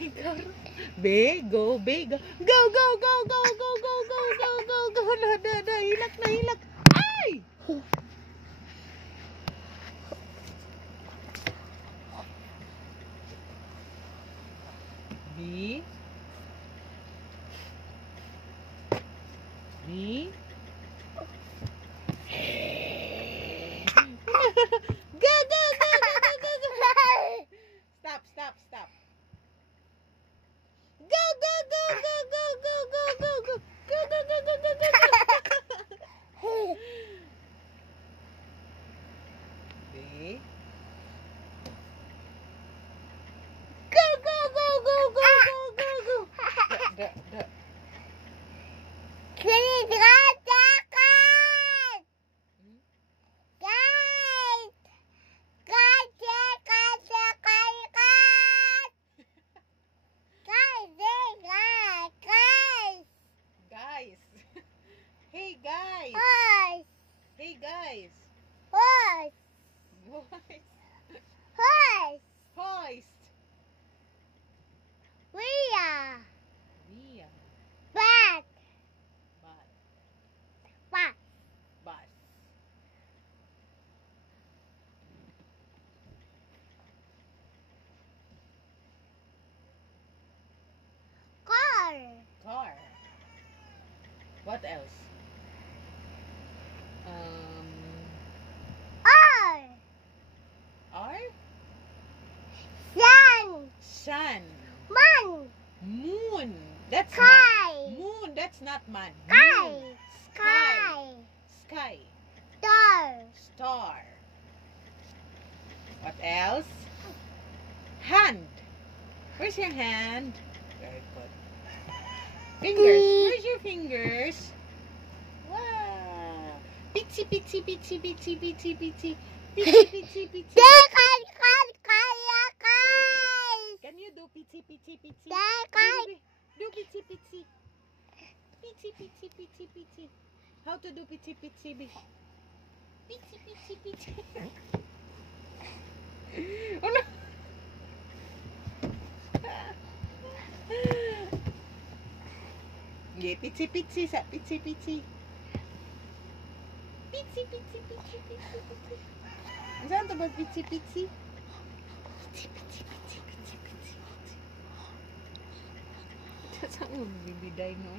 Be, go, be, go. Go, go, go, go, go, go, go, go, go, go. Na, hilak na, hilak. Ay! B. B. Go, go, go, go, go, go, go. Stop, stop, stop. Go, go, go, go, go, go, go, go, go. Go, go, go, go, go, go, go. B. Go, go, go, go, go, go, go, go. Da. Guys. Hey guys. Hey guys. Hoist. Via. Bus. Car. What else? R? Sun. Moon. That's man. Moon. That's not man. Moon. Sky. Star. What else? Hand. Where's your hand? Very good. Fingers. Where's your fingers? Wow. Pitsy, pitsy, pitsy, pitsy, pitsy, pitsy. Pitsy, pitsy, pitsy. Can you do pitsy, pitsy, pitsy? Do pitsy, pitsy. Pitsy, pitsy, pitsy, pitsy. How to do pitsy, pitsy, pitsy? Pitsy, pitsy, pitsy. Oh no. Yeah, pitsy, pitsy, sa pitsy, pitsy. Pitsy, pitsy, pitsy, pitsy, pitsy. Saan to ba pitsy, pitsy? Pitsy, pitsy, pitsy, pitsy, pitsy, pitsy. Saan mo bibiday no?